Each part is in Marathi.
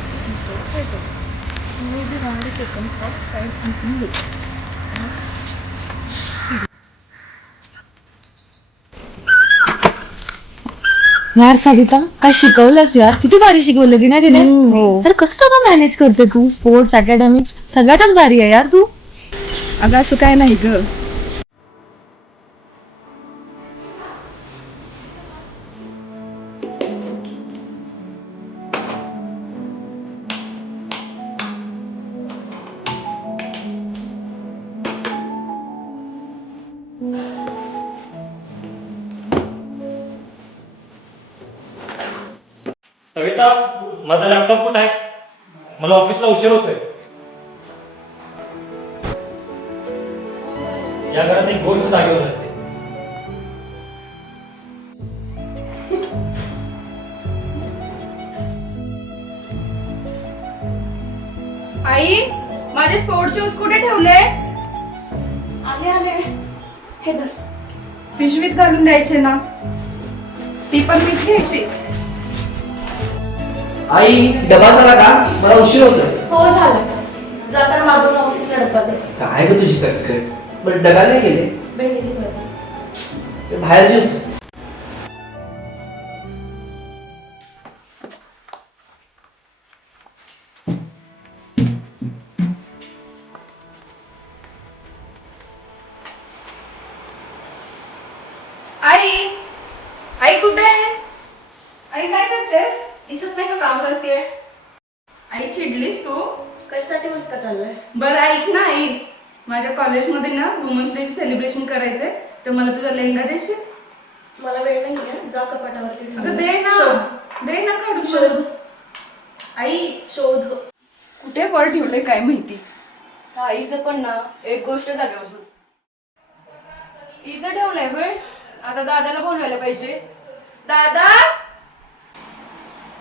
directly instead of right away. You will be wrongly taken offside and seen later. यार सविता काय शिकवलंस यार, किती भारी शिकवलं की नाही तिने. तर कसं सगळं मॅनेज करते तू, स्पोर्ट्स अकॅडमिक्स सगळ्यातच भारी आहे यार तू. अगं असं काय नाही ग. सविता, माझा लॅपटॉप कुठे आहे? मला ऑफिसला उशीर होतोय. या घरात एक गोष्ट जागेवर नसते. आई, माझे स्पोर्ट्स शूज कुठे ठेवलेस? आले आले हे धर. पिशवीत घालून द्यायचे ना, ती पण मीच घ्यायची. आई डबा झाला का? मला उशीर होतोय. हो झालं. जाताना मागून ऑफिसला डब्बा दे. काय ग तुझी कटकट. बरं डबा नाही गेले भेंडीची भाजी. बाहेर जेवतो. आई, आई कुठे आहेस? आई काय करतेस? दिसत नाही का काम करते? आई चिडलीस तू? कशासाठी मस्का चाललाय? बरं ऐक ना आई, माझ्या कॉलेजमध्ये ना वुमन्स डे सेलिब्रेशन करायचंय, तर मला तुझा लेहंगा देशील? मला वेळ नाहीये. जा कपाटावरती ठेव. अगं दे ना, शोध. दे ना काढून. शोध. आई शोध. कुठे वर ठेवले काय माहिती. आईचं पण ना एक गोष्ट जागेवर नसते. इथं ठेवलंय होय. आता दादाला बोलवायला पाहिजे. दादा,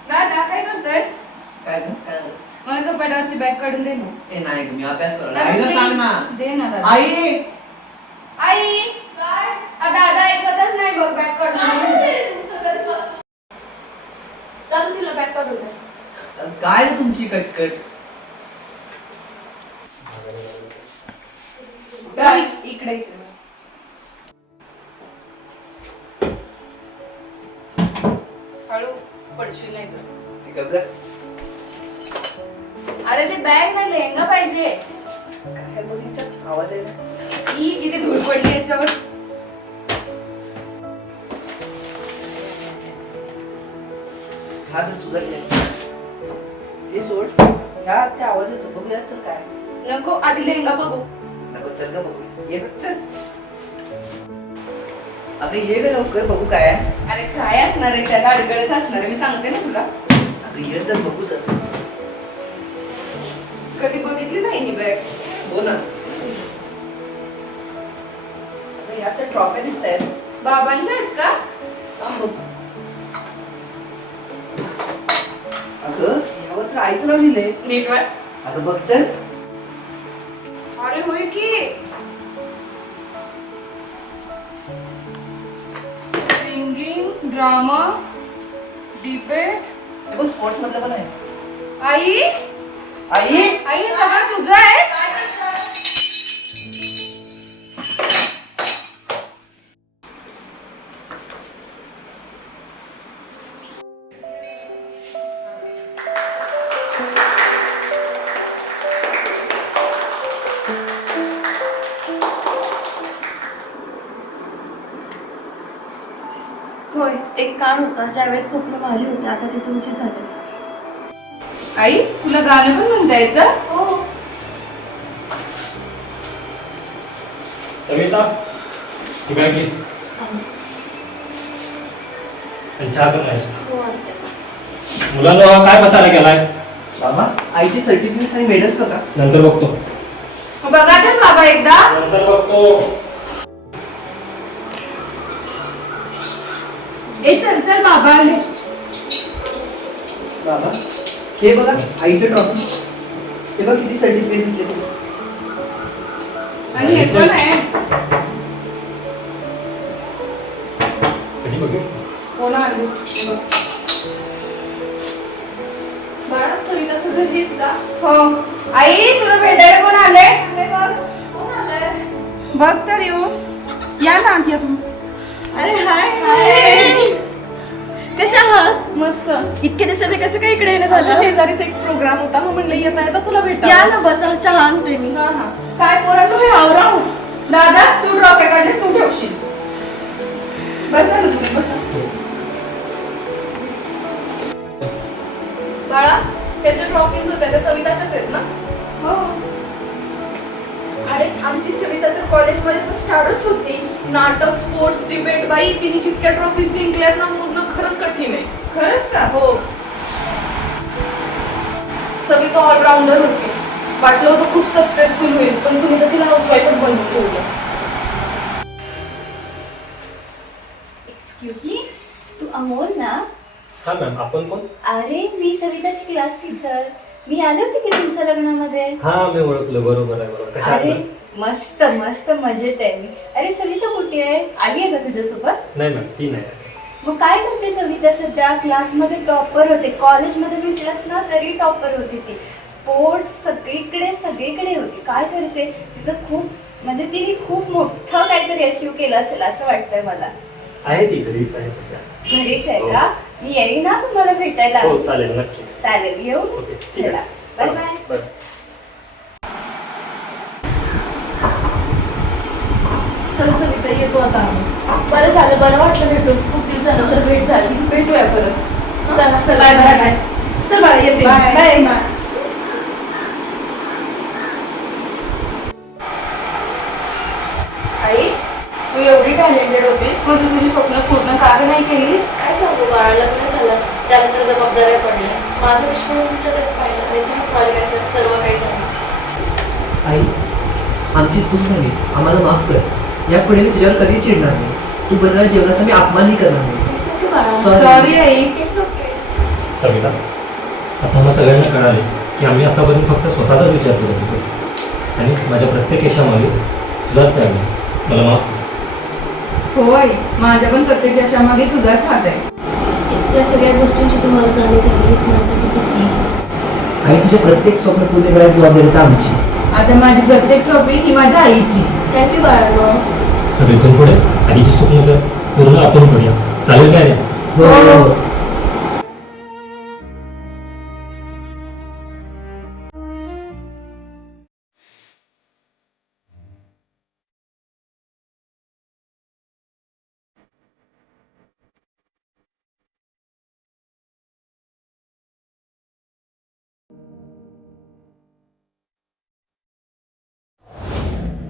दादा काय करतोयस? काय ग? काय? मला कपाटावरची बॅग काढून दे ना. ए नाही ग, मी अभ्यास करणार. आईला सांग ना. दे ना दादा. आई आई काय? दादा ऐकतच नाही बघ, बॅग काढून दे. जा तू तिला बॅग काढून दे. काय ग तुमची कटकट. आई, इकडे इकडे. हळू पडशील नाही तर. गप ग. अरे ते बॅग नाही, लेहंगा पाहिजे. काय बघ हिच्यात आवाज आहे ना. ही किती धूळ पडली याच्यावर. हा तर तुझा घे. ते सोड. या ते आवाज येतो बघूया. चल काय. नको, आधी लेहंगा बघू. नको चल ग बघू. ये चल. अगं ये ग लवकर बघू काय आहे. अरे काय असणार आहे, त्याला अडगळच असणार आहे, मी सांगते ना तुला. अगं ये तर बघू तर. कधी बघितली नाही ही बॅग. हो ना. अगं यात तर ट्रॉफी दिसत आहेत. बाबांच्या आहेत का? अगं यावर तर आईचं नाव लिहिलंय. नीट वाच. अगं बघ तर. अरे होय की. Singing, drama, debate. हे बघ स्पोर्ट्स मधलं पण आहे. आई, आई आई हे सगळं तुझं आहे? होय, एक काळ होता ज्यावेळेस स्वप्न माझी होते, आता ते तुमची झाले. आई, तुला गाणं पण म्हणता येतं? हो. सविता, ही बॅग घे. आणि चहा कर नाही. हो आणते. मुलांना हा काय बसायला गेलाय? बाबा आईची सर्टिफिकेट आणि मेडल्स बघा. नंतर बघतो. बघा तर बाबा एकदा. नंतर बघतो. ए चल चल, बाबा आले. बाबा हे बघा आईची ट्रॉफी. हे बघ किती सर्टिफिकेट दिले. आणि हे पण आहे. कधी बघू? कोण आले? बाळा सविता हो आई तुला भेटायला कोण आले बघ तर येऊ या ना आत या तुम्ही अरे हाय कशा आहात? मस्त. इतके दिवसांनी कसं काय इकडे येणं झालं? शेजारीच एक प्रोग्राम होता मग म्हणलं येता येता तुला भेटा. या ना बसा, चहा आणते मी. काय पोरांनो हे आवरा. दादा तू ड्रॉपे काढलीस तू ठेवशील बसा ना तुम्ही बसा बाळा त्याच्या ट्रॉफीज होत्या त्या सविताच्याच आहेत ना? हो अरे आमची सविता तर कॉलेजमध्ये पण स्टारच होती. नाटक स्पोर्ट्स डिबेट बाई तिने जितक्या ट्रॉफीज जिंकल्यात ना मोजणं खरंच कठीण आहे. खरंच का हो सविता ऑलराऊंडर होती. वाटलं होतं खूप सक्सेसफुल होईल पण तुम्ही तर तिला हाऊसवाईफच बनवून ठेवलं. एक्सक्यूज मी तू अमोल ना? हा मॅम आपण कोण? अरे मी सविताची क्लास टीचर. मी आले होते की तुमच्या लग्नामध्ये. हा मी ओळखलं बरोबर आहे बरोबर. कशा अरे आहात? मस्त मस्त मजेत आहे मी. अरे सविता कुठे आहे? आली आहे का तुझ्यासोबत? नाही मॅम ती नाही. मग काय करते सविता सध्या? क्लासमध्ये टॉपर होते. कॉलेजमध्ये म्हटलंस ना तरी टॉपर होती ती. स्पोर्ट्स सगळीकडे होती. काय करते? तिचं खूप म्हणजे तिने खूप मोठं काहीतरी अचीव केलं असेल असं वाटतंय मला. आहे ती घरीच आहे सध्या. घरीच आहे का? मी येईन ना तुम्हाला भेटायला. हो चालेल नक्की. चालेल येऊ. ओके ठीक चला आहे. Bye bye. बाय. चल सविता येतो आता आम्ही. बरं झालं बरं वाटलं भेटून. खूप दिवसानंतर भेट झाली. भेटूया परत. चला चल बाय बाय बाय. चल बाय येते. बाय. आई तू एवढी टॅलेंटेड होतीस मग तू तुझी स्वप्न पूर्ण का गं नाही केलीस काय सांगू बाळा, लग्न झालं त्यानंतर जबाबदाऱ्या पडल्या. माझं विश्व तुमच्यातच पाहिलं आणि तुम्हीच माझ्या सर्व काही झालं. आई आमची चूक झाली, आम्हाला माफ कर. यापुढे मी तुझ्यावर कधीच चिडणार नाही. तू बनवलेल्या जेवणाचा मी अपमानही करणार नाही. इट्स ओके बाळा. Sorry I it's okay. Savita आता मला सगळ्यांना कळाले की आम्ही आतापर्यंत फक्त स्वतःचाच विचार करत होतो आणि माझ्या प्रत्येक यशामागे तुझाच त्याग आहे. मला माफ कर. हो आई माझ्या पण प्रत्येक यशामागे तुझाच हात आहे. या सगळ्या गोष्टींची तुम्हाला जाणीव झालीच माझ्यासाठी खूप आहे. आई तुझे प्रत्येक स्वप्न पूर्ण करायची जबाबदारी तर आमची. आता माझी प्रत्येक ट्रॉफी ही माझ्या आईची. थँक्यू बाळा. तर इथून पुढे आधीची स्वप्न पूर्ण आपण करूया. चालेल काय रे? हो